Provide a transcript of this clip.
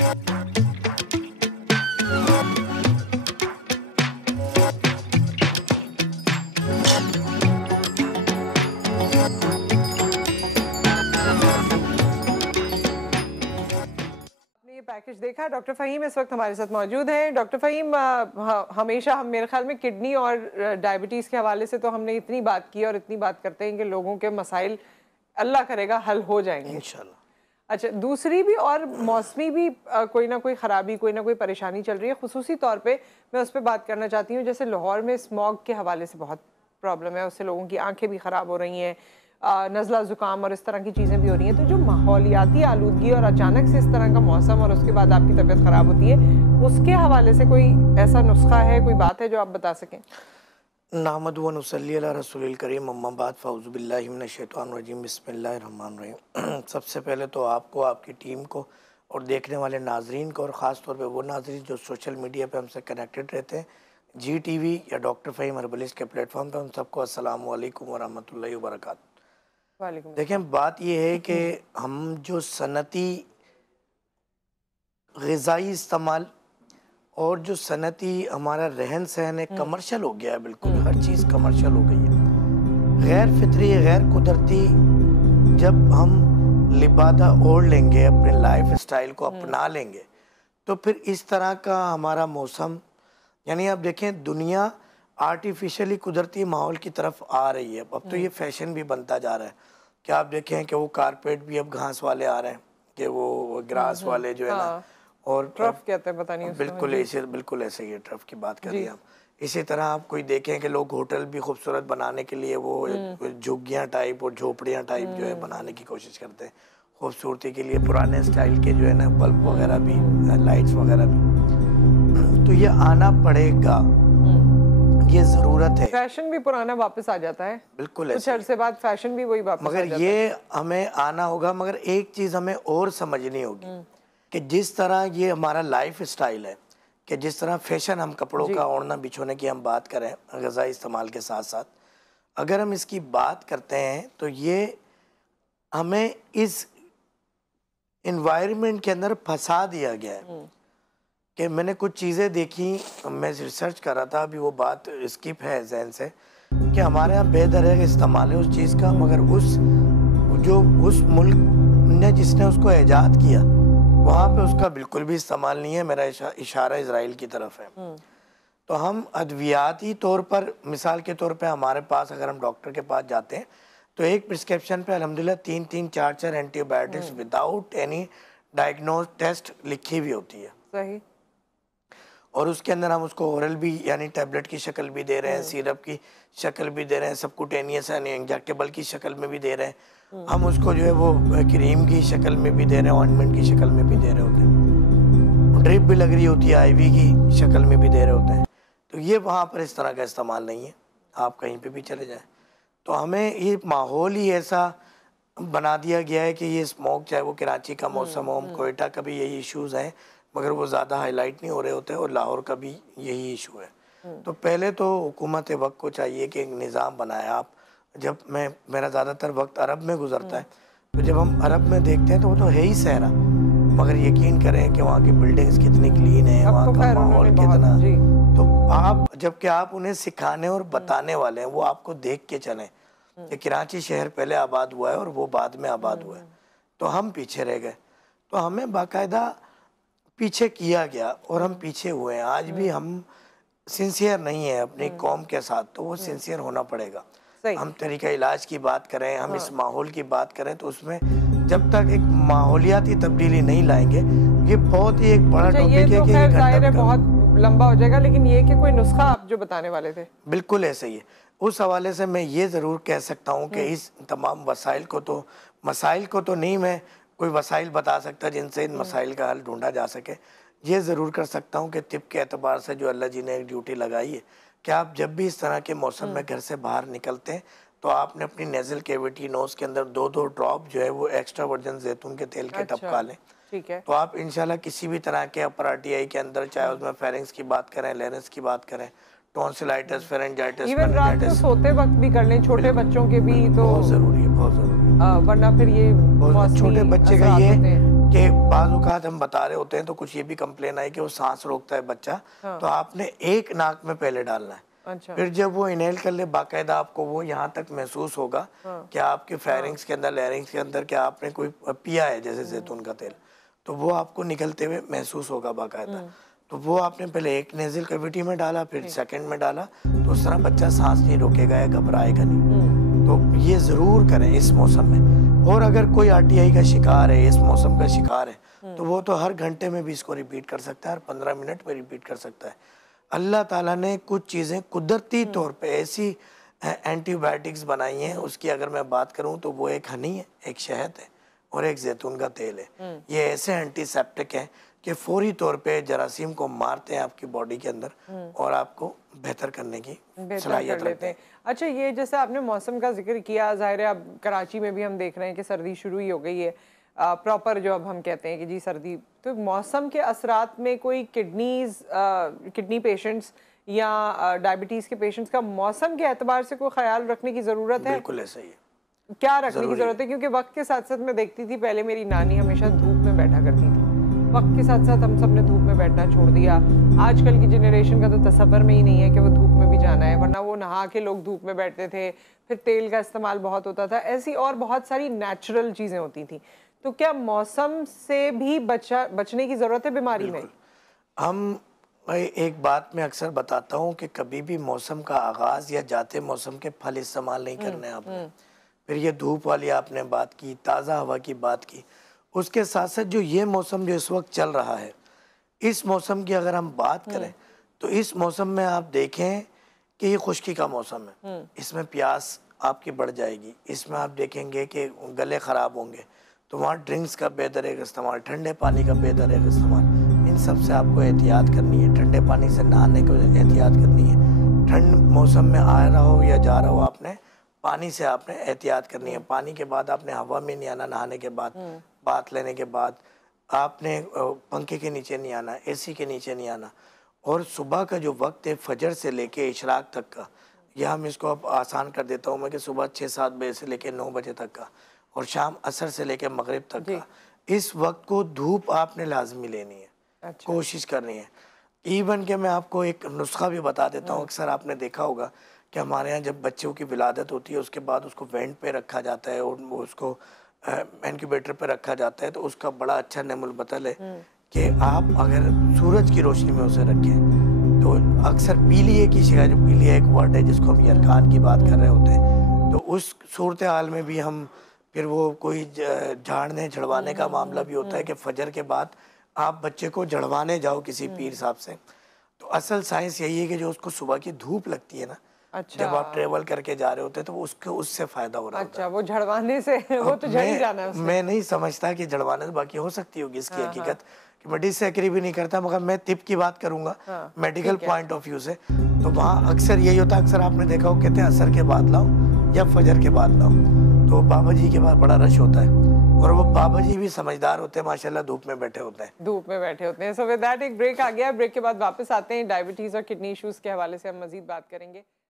Package देखा। Doctor Faheem इस वक्त हमारे साथ मौजूद हैं। डॉक्टर फ़हीम, हमेशा हम मेरे ख्याल में किडनी और डायबिटीज़ के हवाले से तो हमने इतनी बात की और इतनी बात करते हैं कि लोगों के मसाइल अल्लाह करेगा हल हो जाएंगे इंशाल्लाह। अच्छा, दूसरी भी और मौसमी भी कोई ना कोई ख़राबी, कोई ना कोई परेशानी चल रही है। ख़ुसूसी तौर पे मैं उस पर बात करना चाहती हूँ। जैसे लाहौर में स्मॉग के हवाले से बहुत प्रॉब्लम है, उससे लोगों की आँखें भी ख़राब हो रही हैं, नज़ला ज़ुकाम और इस तरह की चीज़ें भी हो रही हैं। तो जो माहौलियाती आलूदगी और अचानक से इस तरह का मौसम और उसके बाद आपकी तबीयत ख़राब होती है, उसके हवाले से कोई ऐसा नुस्खा है, कोई बात है जो आप बता सकें? नाहमदु व नुसल्ली अला रसूलिल करीम, अम्मा बाद, फ़अऊज़ु बिल्लाहि मिनश शैतानिर रजीम, बिस्मिल्लाहिर रहमानिर रहीम। सबसे पहले तो आपको, आपकी टीम को और देखने वाले नाजरीन को, और ख़ास तौर पे वो नाजरीन जो सोशल मीडिया पे हमसे कनेक्टेड रहते हैं, जी टीवी या डॉक्टर फ़हीम हर्बलिस्ट के प्लेटफॉर्म पे, उन सबको अस्सलाम वालेकुम व रहमतुल्लाहि व बरकातहू। देखें, बात ये है कि हम जो सनती ग़िज़ाई इस्तेमाल और जो सनती हमारा रहन सहन है, कमर्शियल हो गया है, बिल्कुल हर चीज़ कमर्शियल हो गई है। गैर फितरी, गैर कुदरती जब हम लिबादा ओढ़ लेंगे, अपने लाइफ स्टाइल को अपना लेंगे, तो फिर इस तरह का हमारा मौसम, यानी आप देखें दुनिया आर्टिफिशियली कुदरती माहौल की तरफ आ रही है। अब तो ये फैशन भी बनता जा रहा है कि आप देखें कि वो कारपेट भी अब घास वाले आ रहे हैं, कि वो ग्रास वाले जो है ना, और ट्रफ कहते हैं, पता नहीं बिल्कुल ऐसे ही ट्रफ की बात कर रही हैं आप। इसी तरह आप कोई देखें कि लोग होटल भी खूबसूरत बनाने के लिए वो झुग्गियाँ टाइप और झोपड़ियाँ टाइप जो है बनाने की कोशिश करते हैं खूबसूरती के लिए, पुराने स्टाइल के जो है ना बल्ब वगैरह भी, लाइट्स वगैरह भी। तो ये आना पड़ेगा, ये ज़रूरत है। फैशन भी पुराना वापस आ जाता है, बिल्कुल कुछ अरसे बाद फैशन भी वही वापस मगर ये हमें आना होगा। मगर एक चीज़ हमें और समझनी होगी कि जिस तरह ये हमारा लाइफ स्टाइल है, कि जिस तरह फैशन हम कपड़ों का ओढ़ना बिछोने की हम बात करें ग़िज़ाई इस्तेमाल के साथ साथ, अगर हम इसकी बात करते हैं तो ये हमें इस एनवायरनमेंट के अंदर फंसा दिया गया है। कि मैंने कुछ चीज़ें देखी, मैं रिसर्च कर रहा था, अभी वो बात स्किप है जहन से, कि हमारे यहाँ बेदरग इस्तेमाल है उस चीज़ का, मगर उस मुल्क ने जिसने उसको ईजाद किया वहाँ पे उसका बिल्कुल भी इस्तेमाल नहीं है। मेरा इशारा इजराइल की तरफ है। तो हम अद्वियाती तौर पर, मिसाल के तौर पे हमारे पास अगर हम डॉक्टर के पास जाते हैं तो एक प्रिस्क्रिप्शन पे अल्हम्दुलिल्लाह 3-3, 4-4 antibiotics without any diagnose test लिखी हुई होती है। सही। और उसके अंदर हम उसको ओरल भी, यानी टैबलेट की शक्ल भी दे रहे हैं, सिरप की शक्ल भी दे रहे हैं, सबकुटेनियस यानी इंजेक्टेबल की शक्ल में भी दे रहे हैं, हम उसको जो है वो क्रीम की शक्ल में भी दे रहे हैं, ऑइंटमेंट की शक्ल में भी दे रहे होते हैं, ड्रिप भी लग रही होती है, आईवी की शक्ल में भी दे रहे होते हैं। तो ये वहाँ पर इस तरह का इस्तेमाल नहीं है, आप कहीं पे भी चले जाएं। तो हमें ये माहौल ही ऐसा बना दिया गया है कि ये स्मोक, चाहे वो कराची का मौसम हो, कोयटा का भी यही इशूज़ हैं, मगर वो ज़्यादा हाईलाइट नहीं हो रहे होते, और लाहौर का भी यही इशू है। तो पहले तो हुकूमत वक्त को चाहिए कि एक निज़ाम बनाया। आप जब मेरा ज़्यादातर वक्त अरब में गुजरता है, तो जब हम अरब में देखते हैं तो वो तो है ही सहरा, मगर यकीन करें कि वहाँ की बिल्डिंग्स कितनी क्लीन है, वहाँ का माहौल कितना, तो आप जबकि आप उन्हें सिखाने और बताने वाले हैं, वो आपको देख के चलें कि कराची शहर पहले आबाद हुआ है और वो बाद में आबाद हुआ है, तो हम पीछे रह गए। तो हमें बाकायदा पीछे किया गया और हम पीछे हुए हैं। आज भी हम सिंसियर नहीं है अपनी कौम के साथ, तो वो सिंसियर होना पड़ेगा। हम तरीका इलाज की बात करें, हम इस माहौल की बात करें, तो उसमें जब तक एक माहौलियाती तब्दीली नहीं लाएंगे, ये बहुत ही एक बड़ा टॉपिक है कि ये जाहिर है बहुत लंबा हो जाएगा, लेकिन ये कि कोई नुस्खा आप जो बताने वाले थे बिल्कुल ऐसे ही है। उस हवाले से मैं ये ज़रूर कह सकता हूँ कि इस तमाम मसाइल को तो नहीं मैं कोई वसाइल बता सकता जिनसे इन मसाइल का हल ढूंढा जा सके। ये ज़रूर कर सकता हूँ कि तिब के एतबार से जो अल्लाह जी ने एक ड्यूटी लगाई है कि आप जब भी इस तरह के मौसम में घर से बाहर निकलते हैं तो आपने अपनी नेज़ल कैविटी, नोज़ के अंदर 2-2 ड्रॉप जो है वो एक्स्ट्रा वर्जिन जैतून के तेल के टपका लें। ठीक है। तो आप इंशाल्लाह किसी भी तरह के अपराटीआई के अंदर, चाहे उसमें फेरिंग्स की बात करें, लेरेंस की बात करें, टॉन्सिलाइटिस, फेरेंजाइटिस, इवन रात को सोते वक्त भी कर लें, छोटे बच्चों के भी तो बहुत ज़रूरी है, बहुत ज़रूरी है। वरना फिर ये छोटे बच्चे का ये कि बाज़ औक़ात हम बता रहे होते हैं तो कुछ ये भी कंप्लेन आई कि वो सांस रोकता है बच्चा, तो आपने एक नाक में पहले डालना है। अच्छा। फिर जब वो इनहेल कर ले बाकायदा आपको वो यहाँ तक महसूस होगा कि आपके फेरिंग्स के अंदर, लैरिंग्स के अंदर क्या आपने कोई पिया है जैसे जैतून का तेल, तो वो आपको निकलते हुए महसूस होगा बाकायदा। तो वो आपने पहले एक नेज़ल कैविटी में डाला, फिर सेकंड में डाला, तो उस तरह बच्चा सांस नहीं रोकेगा या घबराएगा नहीं। तो ये ज़रूर करें इस मौसम में। और अगर कोई आरटीआई का शिकार है, इस मौसम का शिकार है, तो वो तो हर घंटे में भी इसको रिपीट कर सकता है, हर 15 मिनट में रिपीट कर सकता है। अल्लाह ताला ने कुछ चीज़ें कुदरती तौर पे ऐसी एंटीबायोटिक्स बनाई हैं, उसकी अगर मैं बात करूं तो वो एक हनी है, एक शहद है और एक जैतून का तेल है। ये ऐसे एंटीसेप्टिक हैं कि फौरी तौर पे जरासीम को मारते हैं आपकी बॉडी के अंदर और आपको बेहतर करने की सलाहियत रखते हैं। अच्छा, ये जैसे आपने मौसम का जिक्र किया, ज़ाहिर है अब कराची में भी हम देख रहे हैं कि सर्दी शुरू ही हो गई है, प्रॉपर जो अब हम कहते हैं कि जी सर्दी, तो मौसम के असरात में कोई किडनी पेशेंट्स या डायबिटीज़ के पेशेंट्स का मौसम के एतबार से कोई ख्याल रखने की ज़रूरत है? बिल्कुल ऐसा ही है। क्या रखने की ज़रूरत है? क्योंकि वक्त के साथ साथ मैं देखती थी, पहले मेरी नानी हमेशा धूप में बैठा करती थी, वक्त के साथ साथ हम सब ने धूप में बैठना छोड़ दिया। आजकल की जनरेशन का तो तसव्वुर में ही नहीं है कि वो धूप में भी जाना है, वरना वो नहा के लोग धूप में बैठते थे, फिर तेल का इस्तेमाल बहुत होता था, ऐसी और बहुत सारी नेचुरल चीज़ें होती थी। तो क्या मौसम से भी बचने की ज़रूरत है बीमारी में? हम एक बात मैं अक्सर बताता हूँ कि कभी भी मौसम का आगाज़ या जाते मौसम के फल इस्तेमाल नहीं करने हैं आपने। फिर ये धूप वाली आपने बात की, ताज़ा हवा की बात की, उसके साथ साथ जो ये मौसम जो इस वक्त चल रहा है, इस मौसम की अगर हम बात करें तो इस मौसम में आप देखें कि ये खुश्की का मौसम है, इसमें प्यास आपकी बढ़ जाएगी, इसमें आप देखेंगे कि गले ख़राब होंगे, तो वहाँ ड्रिंक्स का बेदरेग इस्तेमाल, ठंडे पानी का बेदरेग इस्तेमाल, इन सब से आपको एहतियात करनी है। ठंडे पानी से नहाने को एहतियात करनी है। ठंड मौसम में आ रहा हो या जा रहा हो, आपने पानी से आपने एहतियात करनी है। पानी के बाद आपने हवा में नहीं आना, नहाने के बाद, बाथ लेने के बाद आपने पंखे के नीचे नहीं आना, एसी के नीचे नहीं आना। और सुबह का जो वक्त है फजर से लेके इशराक तक का, यह हम इसको अब आसान कर देता हूँ मैं कि सुबह 6-7 बजे से लेके 9 बजे तक का, और शाम असर से लेके मगरिब तक का, इस वक्त को धूप आपने लाजमी लेनी है। अच्छा। कोशिश करनी है। इवन के मैं आपको एक नुस्खा भी बता देता हूँ। अक्सर आपने देखा होगा कि हमारे यहाँ जब बच्चों की विलादत होती है उसके बाद उसको वेंट पे रखा जाता है और उसको इंक्यूबेटर पे रखा जाता है, तो उसका बड़ा अच्छा नेमुल बतल है कि आप अगर सूरज की रोशनी में उसे रखें तो अक्सर पीलिए की शिकायत, जो पीलिया एक वर्ड है जिसको हम यरकान की बात कर रहे होते हैं, तो उस सूरत हाल में भी हम फिर वो कोई झाड़ने झड़वाने का मामला भी होता है कि फजर के बाद आप बच्चे को झड़वाने जाओ किसी पीर साहब से, तो असल साइंस यही है कि जो उसको सुबह की धूप लगती है ना, अच्छा, जब आप ट्रेवल करके जा रहे होते हैं तो उसको उससे फायदा हो रहा है। अच्छा, वो झड़वाने से वो तो झड़ ही जाना है उससे। मैं नहीं समझता कि झड़वाने से, बाकी हो सकती होगी इसकी हकीकत कि मैं डिसएग्री भी नहीं करता, मगर मैं तिप की बात करूंगा मेडिकल पॉइंट ऑफ व्यू से, तो वहाँ अक्सर यही होता है। अक्सर आपने देखा हो, कहते हैं असर के बाद लाओ या फजर के बाद लाओ, तो बाबा जी के बाद बड़ा रश होता है और वो बाबा जी भी समझदार होते हैं माशाल्लाह, धूप में बैठे होते हैं। धूप में बैठे होते हैं। सो विद दैट एक ब्रेक आ गया, ब्रेक के बाद वापस आते हैं, डायबिटीज़ और किडनी इश्यूज़ के हवाले से हम मज़ीद बात करेंगे।